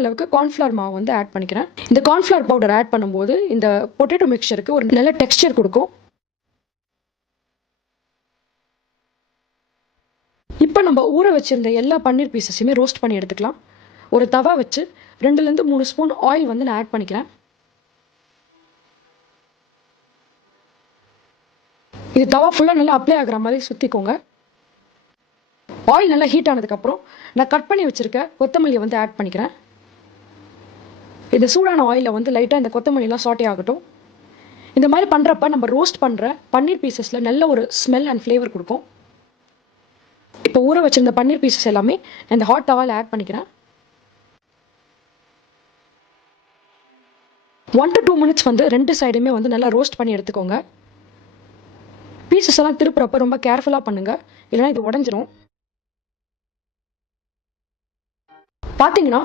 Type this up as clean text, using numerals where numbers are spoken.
அளவுக்கு கார்ன்ஃப்ளவர் மாவு வந்து ஆட் பண்ணிக்கிறேன். இந்த கார்ன்ஃப்ளவர் பவுடர் ஆட் பண்ணும்போது இந்த பொட்டேட்டோ மிக்சருக்கு ஒரு நல்ல டெக்ஸ்சர் கொடுக்கும். இப்போ நம்ம ஊற வச்சிருந்த எல்லா பன்னீர் பீசஸையுமே ரோஸ்ட் பண்ணி எடுத்துக்கலாம். ஒரு தவா வச்சு 2லேருந்து 3 ஸ்பூன் ஆயில் வந்து நான் ஆட் பண்ணிக்கிறேன். இது தவா ஃபுல்லாக நல்லா அப்ளை ஆகிற மாதிரி சுற்றிக்கோங்க. ஆயில் நல்லா ஹீட் ஆனதுக்கப்புறம் நான் கட் பண்ணி வச்சுருக்க கொத்தமல்லியை வந்து ஆட் பண்ணிக்கிறேன். இந்த சூடான ஆயிலில் வந்து லைட்டாக இந்த கொத்தமல்லிலாம் சாட்டே ஆகட்டும். இந்த மாதிரி பண்ணுறப்ப நம்ம ரோஸ்ட் பண்ணுற பன்னீர் பீசஸில் நல்ல ஒரு ஸ்மெல் அண்ட் ஃப்ளேவர் கொடுக்கும். இப்போ ஊற வச்சிருந்த பன்னீர் பீசஸ் எல்லாமே இந்த ஹாட் தவாவில் ஆட் பண்ணிக்கிறேன். 1 to 2 மினிட்ஸ் வந்து 2 சைடுமே வந்து நல்லா ரோஸ்ட் பண்ணி எடுத்துக்கோங்க. பீசஸ் எல்லாம் திருப்புறப்ப ரொம்ப கேர்ஃபுல்லாக பண்ணுங்கள், இல்லைனா இது உடஞ்சிரும். பார்த்தீங்கன்னா